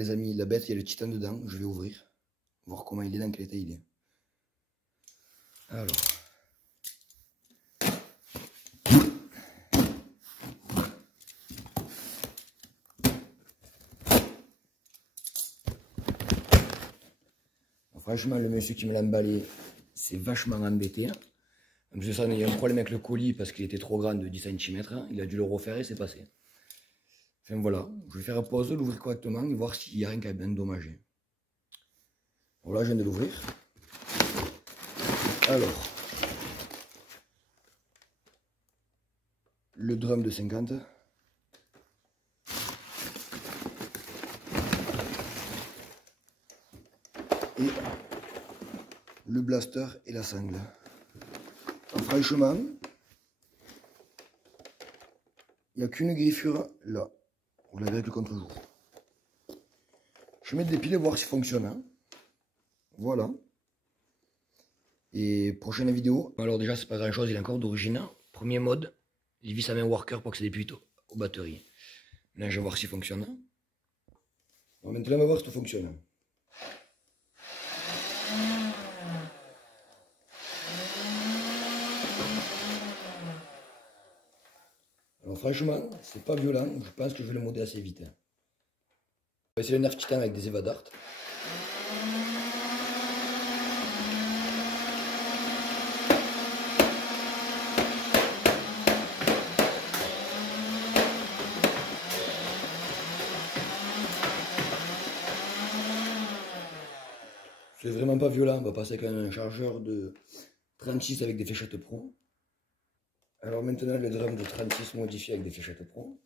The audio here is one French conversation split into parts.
les amis, la bête, il y a le titan dedans. Je vais ouvrir. Voir comment il est, dans quel état il est. Alors. Franchement, le monsieur qui me l'a emballé, c'est vachement embêté. Donc, je sais qu'il y a un problème avec le colis parce qu'il était trop grand de 10 cm. Il a dû le refaire et c'est passé. Enfin voilà, je vais faire pause, l'ouvrir correctement et voir s'il n'y a rien qui a bien endommagé. Voilà, je viens de l'ouvrir. Alors, le drum de 50. Et le blaster et la sangle. Alors, franchement, il n'y a qu'une griffure là, pour la avec le contre-jour. Je vais mettre des piles et voir si ça fonctionne. Hein. Voilà. Et prochaine vidéo. Alors déjà, c'est pas grand chose, il est encore d'origine. Premier mode, il vit sa main worker pour accéder plus vite aux batteries. Là, je vais voir s'il fonctionne. Alors, maintenant, on va voir si tout fonctionne. Alors franchement, c'est pas violent, je pense que je vais le modder assez vite. C'est le nerf titan avec des évadart. C'est vraiment pas violent, on va passer avec un chargeur de 36 avec des fléchettes pro. Alors maintenant le drum de 36 modifié avec des fléchettes pro.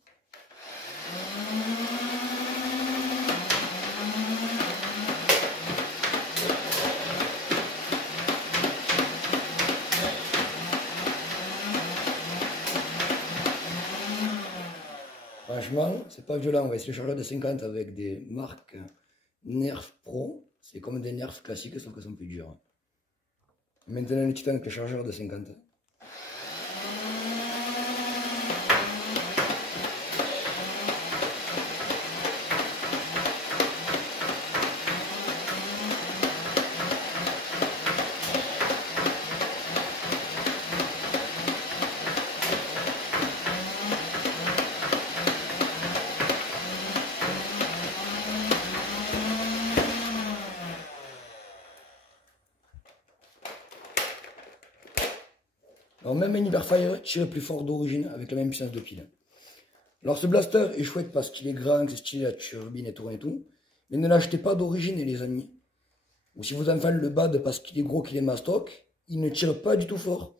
Franchement, c'est pas violent, on va essayer le chargeur de 50 avec des marques Nerf Pro. C'est comme des Nerfs classiques, sauf que sont plus durs. Maintenant le titan avec le chargeur de 50. Alors même un Hyperfire tire plus fort d'origine avec la même puissance de pile. Alors ce blaster est chouette parce qu'il est grand, c'est stylé, la turbine et tout. Mais ne l'achetez pas d'origine les amis. Ou si vos enfants le badent parce qu'il est gros, qu'il est mastoc, il ne tire pas du tout fort.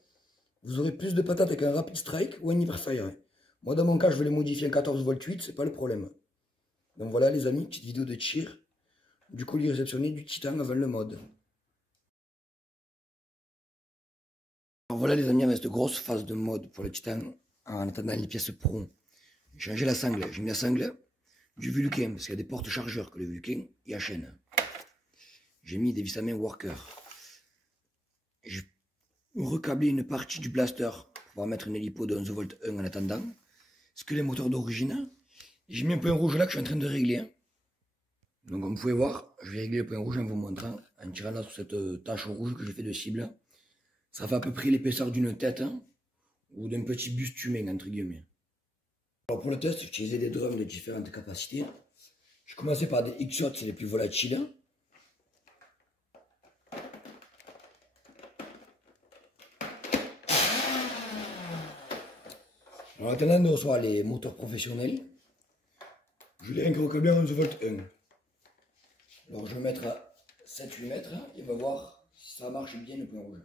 Vous aurez plus de patates avec un Rapid Strike ou un Hyperfire. Moi dans mon cas je vais le modifier en 14 v 8, c'est pas le problème. Donc voilà les amis, petite vidéo de tir du colis réceptionné du Titan avant le mode. Alors voilà les amis, avec cette grosse phase de mode pour le Titan en attendant les pièces pro. J'ai changé la sangle, j'ai mis la sangle du Vulcain parce qu'il y a des portes chargeurs que le Vulcain il chaîne. J'ai mis des vis à main worker. J'ai recablé une partie du blaster pour pouvoir mettre une hélipo de 11 v 1 en attendant. Ce que les moteurs d'origine. J'ai mis un point rouge là que je suis en train de régler. Donc comme vous pouvez voir, je vais régler le point rouge en vous montrant, en tirant là sur cette tache rouge que j'ai fait de cible. Ça fait à peu près l'épaisseur d'une tête ou d'un petit buste humain entre guillemets. Alors pour le test, j'ai utilisé des drums de différentes capacités. J'ai commencé par des X-Shot, c'est les plus volatiles. En attendant de recevoir les moteurs professionnels, je l'ai recablé en 11 v 1. Alors je vais mettre à 7-8 mètres et on va voir si ça marche bien le point rouge.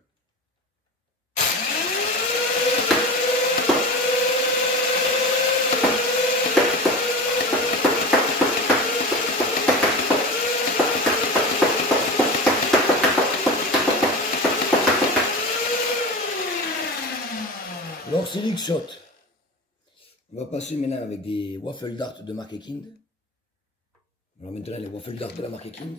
Alors c'est l'X-Shot. On va passer maintenant avec des waffle dart de marque Kind. Alors maintenant les waffle dart de la marque Kind.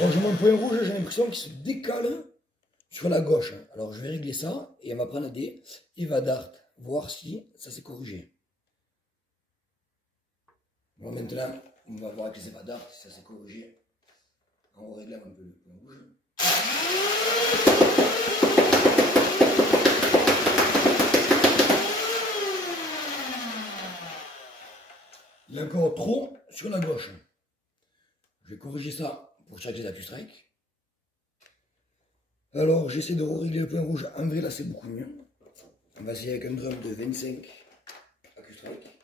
Quand je monte point rouge, j'ai l'impression qu'il se décale sur la gauche. Alors je vais régler ça et on va prendre des Eva Dart, voir si ça s'est corrigé. Bon, maintenant, on va voir avec les Eva Dart si ça s'est corrigé. En réglant un peu le point rouge. Il est encore trop sur la gauche. Je vais corriger ça pour chaque AQ Strike. Alors j'essaie de régler le point rouge. En vrai là c'est beaucoup mieux. On va essayer avec un drum de 25 AQ Strike.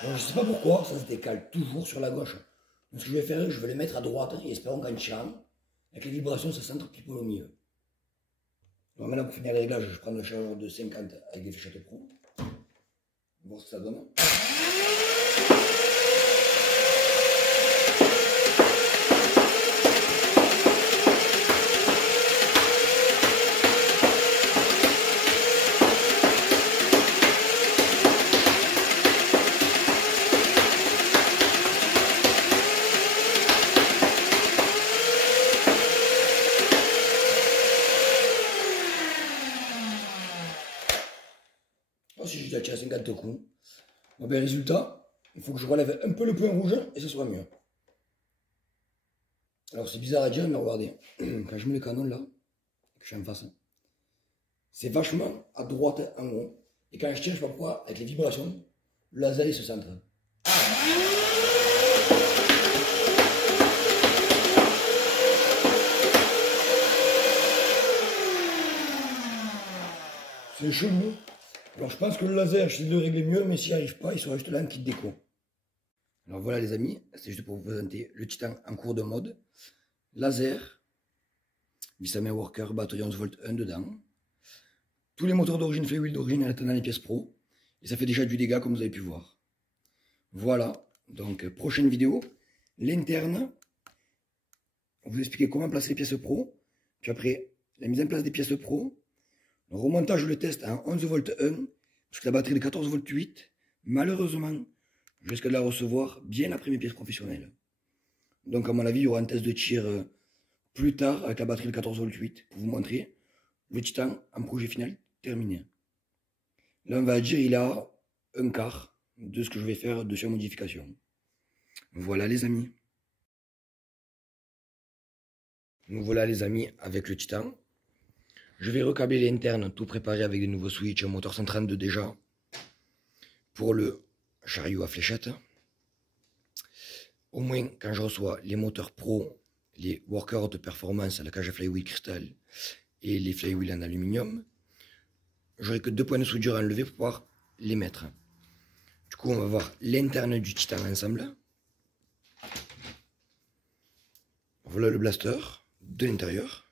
Alors, je sais pas pourquoi, ça se décale toujours sur la gauche. Donc ce que je vais faire, je vais les mettre à droite et espérons qu'en tirant, avec les vibrations, ça centre petit peu au milieu. Alors maintenant pour finir les réglages, je prends le chargeur de 50 avec des fléchettes pro. On va voir ce que ça donne. Oh, si j'ai déjà tiré 50 coups. Bon, ben, résultat, il faut que je relève un peu le point rouge et ce sera mieux. Alors c'est bizarre à dire, mais regardez, quand je mets le canon là, que je suis en face, c'est vachement à droite en haut. Et quand je tire, je sais pas pourquoi, avec les vibrations, le laser il se centre. C'est chelou. Alors je pense que le laser, j'essaie de le régler mieux, mais s'il n'y arrive pas, il sera juste là en kit déco. Alors voilà les amis, c'est juste pour vous présenter le Titan en cours de mode. Laser, Vissame Worker, batterie 11 volts 1 dedans. Tous les moteurs d'origine, flywheel d'origine, elle est dans les pièces pro. Et ça fait déjà du dégât comme vous avez pu voir. Voilà, donc prochaine vidéo, l'interne. On vous expliquer comment placer les pièces pro. Puis après, la mise en place des pièces pro. Le remontage, le test en 11 volts 1. Parce que la batterie de 14 volts 8, malheureusement, je risque de la recevoir bien après mes pièces professionnelles. Donc à mon avis, il y aura un test de tir plus tard avec la batterie de 14 volts 8 pour vous montrer le Titan en projet final terminé. Là, on va dire il a un quart de ce que je vais faire dessus en modification. Voilà les amis. Nous voilà les amis avec le Titan. Je vais recabler l'interne, tout préparé avec des nouveaux switches, un moteur 132 déjà pour le chariot à fléchette. Au moins quand je reçois les moteurs pro, les workers de performance, la cage à flywheel cristal et les flywheels en aluminium, j'aurai que 2 points de soudure à enlever pour pouvoir les mettre. Du coup on va voir l'interne du Titan ensemble. Voilà le blaster de l'intérieur.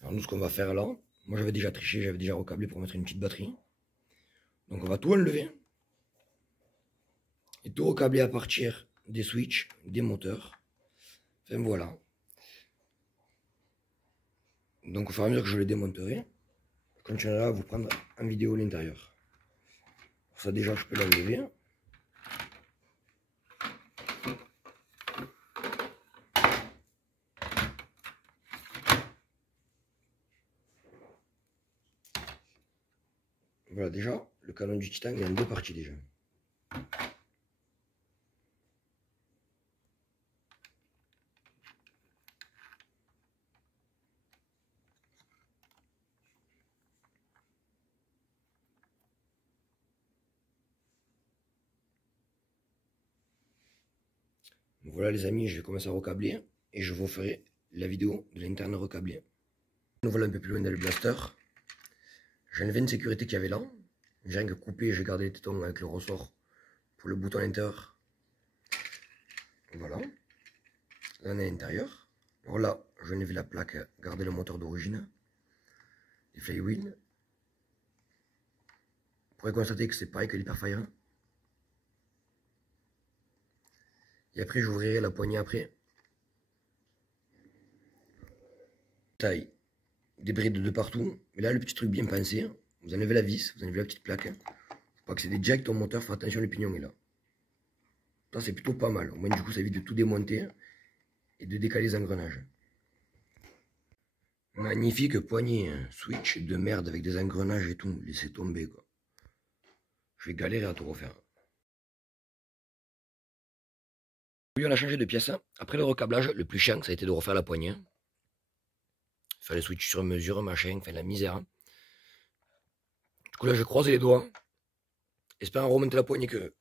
Alors nous ce qu'on va faire là, moi j'avais déjà triché, j'avais déjà recablé pour mettre une petite batterie. Donc on va tout enlever. Et tout recabler à partir des switches, des moteurs. Enfin voilà. Donc au fur et à mesure que je les démonterai, je continuerai à vous prendre en vidéo l'intérieur. Pour ça déjà je peux l'enlever. Voilà déjà, le canon du Titan il est en 2 parties déjà. Donc voilà les amis, je vais commencer à recabler et je vous ferai la vidéo de l'interne recablé. Nous voilà un peu plus loin dans le blaster. J'ai enlevé une sécurité qu'il y avait là. J'ai rien que coupé, j'ai gardé les tétons avec le ressort pour le bouton à l'intérieur. Voilà. Là on est à l'intérieur. Alors là, je enlève la plaque, garder le moteur d'origine, les flywheels. pourrez constater que c'est pareil que l'Hyperfire. Et après, j'ouvrirai la poignée après. Taille. Des brides de partout. Mais là, le petit truc bien pensé. Vous enlevez la vis, vous enlevez la petite plaque. Faut pas que c'est des jacks au moteur, faites attention, le pignon est là. Ça, c'est plutôt pas mal. Au moins, du coup, ça évite de tout démonter et de décaler les engrenages. Magnifique poignée, switch de merde avec des engrenages et tout. Laissez tomber, quoi. Je vais galérer à tout refaire. Oui, on a changé de pièce. Après le recablage, le plus chiant, ça a été de refaire la poignée. Faire les switches sur mesure, machin, enfin la misère. Du coup, là, je croise les doigts. Espérant remonter la poignée que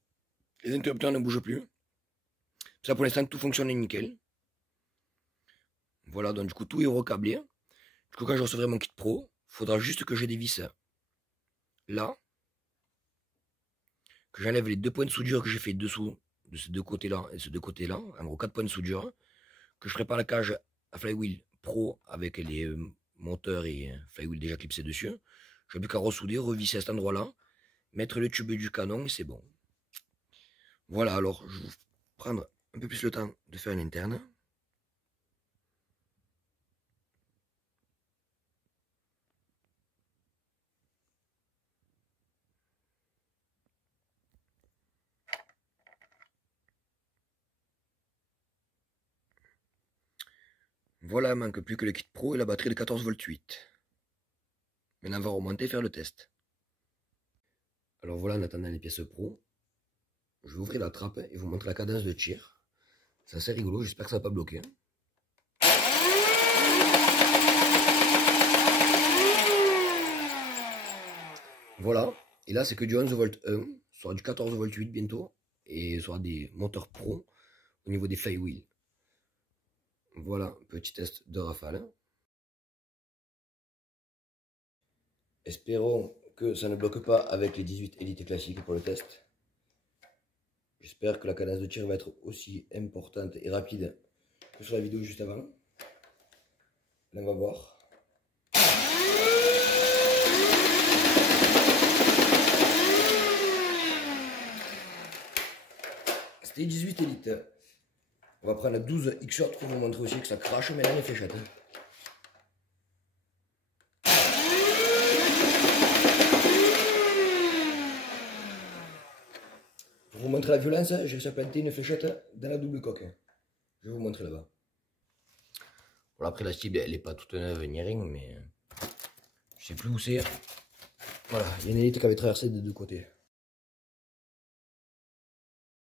les interrupteurs ne bougent plus. Ça, pour l'instant, tout fonctionne nickel. Voilà, donc du coup, tout est recablé. Du coup, quand je recevrai mon kit pro, il faudra juste que je dévisse là. Que j'enlève les 2 points de soudure que j'ai fait dessous, de ces 2 côtés-là et ces 2 côtés-là. En gros, 4 points de soudure. Que je prépare la cage à flywheel pro avec les moteurs et flywheel déjà clipsés dessus. Je n'ai plus qu'à ressouder, revisser à cet endroit-là, mettre le tube du canon et c'est bon. Voilà, alors je vais prendre un peu plus le temps de faire l'interne. Voilà, il ne manque plus que le kit pro et la batterie de 14,8 V. Maintenant, on va remonter et faire le test. Alors voilà, en attendant les pièces pro, je vais ouvrir la trappe et vous montrer la cadence de tir. C'est assez rigolo, j'espère que ça ne va pas bloquer. Voilà, et là c'est que du 11,1 V, soit du 14,8 V bientôt, et soit des moteurs pro au niveau des flywheels. Voilà, petit test de rafale. Espérons que ça ne bloque pas avec les 18 élites classiques pour le test. J'espère que la cadence de tir va être aussi importante et rapide que sur la vidéo juste avant. Là, on va voir. C'était 18 élites. On va prendre la 12 X-Short pour vous montrer aussi que ça crache, mais là, les fléchettes. Pour vous montrer la violence, j'ai réussi à planter une fléchette dans la double coque. Je vais vous montrer là-bas. Bon, après, la cible, elle n'est pas toute neuve ni rien, mais je sais plus où c'est. Voilà, il y a une élite qui avait traversé des 2 côtés.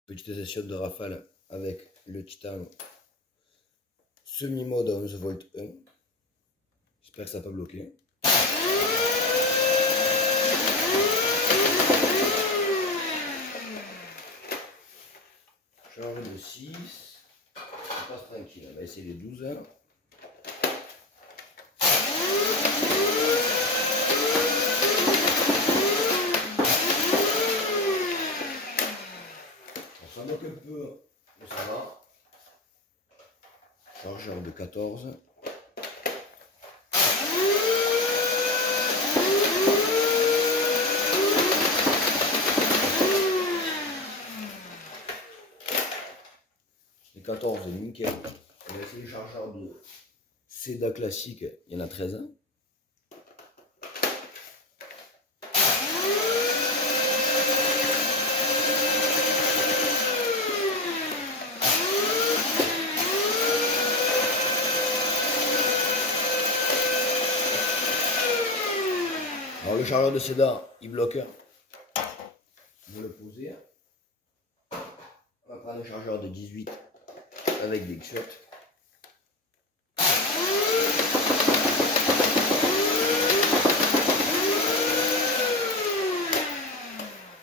Petite session de rafale avec le Titan semi-mode à 11 volts 1. J'espère que ça n'a pas bloqué. Charge de 6. On passe tranquille, on va essayer les 12 heures. Ça bloque un peu, mais ça va. Chargeur de 14. Les 14, nickel. On va essayer les chargeurs de Seda classique, il y en a 13. Alors le chargeur de Seda, il bloque. On va le poser. On va prendre un chargeur de 18 avec des X-Shot.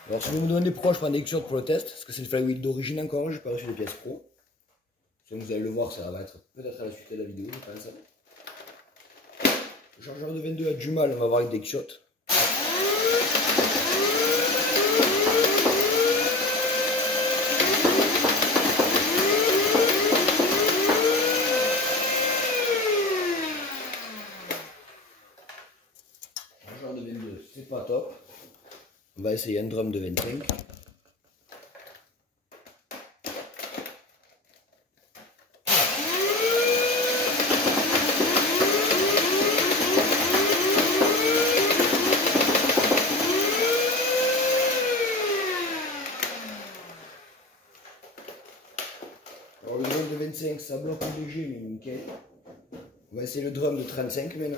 Alors si vous me demandez pourquoi je prends des X-Shot pour le test, parce que c'est le flywheel d'origine encore, j'ai pas reçu de pièces pro. Donc vous allez le voir, ça va être peut-être à la suite de la vidéo, je pense. Le chargeur de 22 a du mal, on va voir avec des X-Shot. Chargeur de 22, c'est pas top. On va va essayer un drum de 25. Alors le drum de 25, ça bloque léger, mais nickel. On va essayer le drum de 35 maintenant.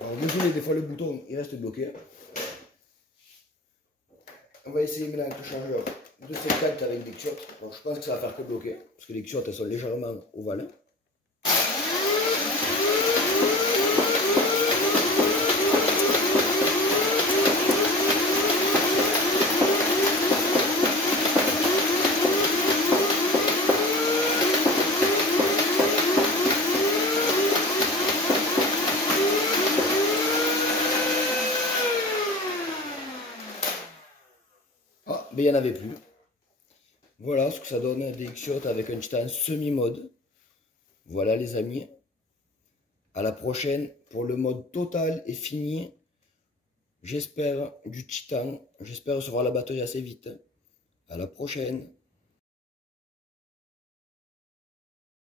Alors désolé, des fois le bouton il reste bloqué. On va essayer maintenant avec le chargeur de 50 avec des quiottes. Alors je pense que ça va faire que bloquer, parce que les quiottes elles sont légèrement ovales. Ah, mais il n'y en avait plus. Voilà ce que ça donne des quiottes avec un titan semi-mode. Voilà les amis. À la prochaine pour le mode total et fini. J'espère du titan. J'espère recevoir la batterie assez vite. À la prochaine.